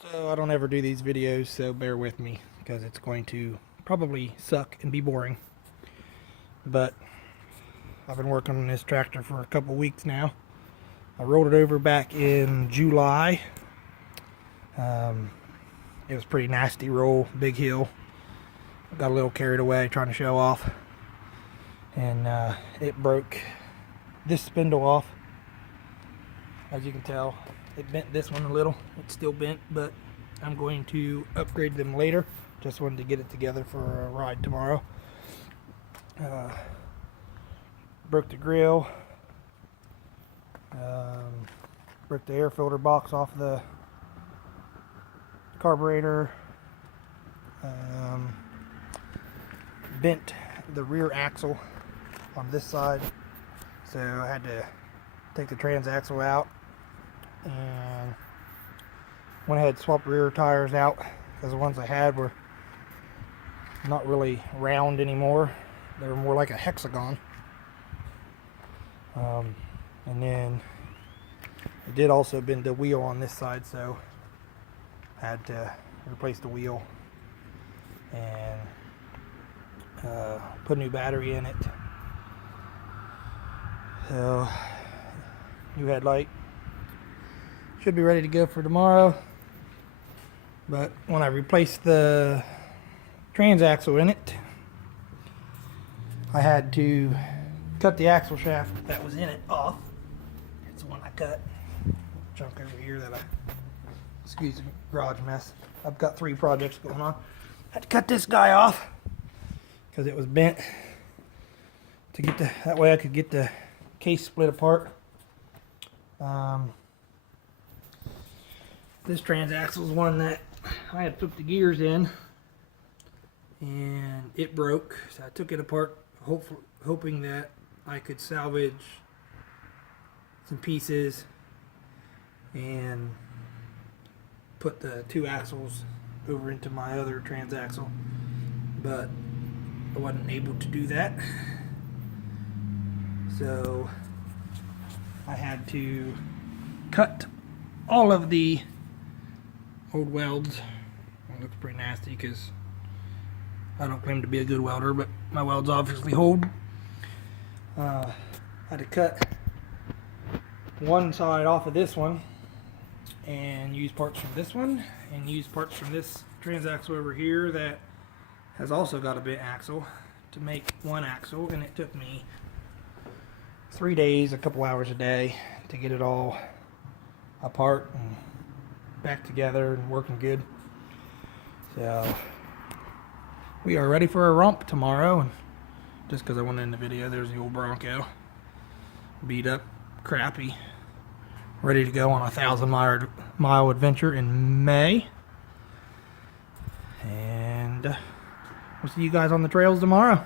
So I don't ever do these videos, so bear with me because it's going to probably suck and be boring. But I've been working on this tractor for a couple weeks now. I rolled it over back in July. It was a pretty nasty roll, big hill. Got a little carried away trying to show off, and it broke this spindle off. As you can tell, it bent this one a little. It's still bent, but I'm going to upgrade them later. Just wanted to get it together for a ride tomorrow. Broke the grill. Broke the air filter box off the carburetor. Bent the rear axle on this side, so I had to take the transaxle out and went ahead and swapped rear tires out because the ones I had were not really round anymore. They were more like a hexagon. And then I did also bend the wheel on this side, so I had to replace the wheel and put a new battery in it. So new headlight, should be ready to go for tomorrow. But when I replaced the transaxle in it, I had to cut the axle shaft that was in it off. It's the one I cut. Junk over here that excuse the garage mess. I've got 3 projects going on. Had to cut this guy off because it was bent to get that way I could get the case split apart. This transaxle is one that I had put the gears in and it broke, so I took it apart hoping that I could salvage some pieces and put the 2 axles over into my other transaxle, but I wasn't able to do that, so I had to cut all of the old welds. It looks pretty nasty because I don't claim to be a good welder, but my welds obviously hold. I had to cut one side off of this one and use parts from this one and use parts from this transaxle over here that has also got a bent axle to make one axle, and it took me 3 days, a couple hours a day to get it all apart and back together and working good. So we are ready for a romp tomorrow, and just because I went in the video, there's the old Bronco, beat up, crappy, ready to go on a 1,000-mile adventure in May. And we'll see you guys on the trails tomorrow.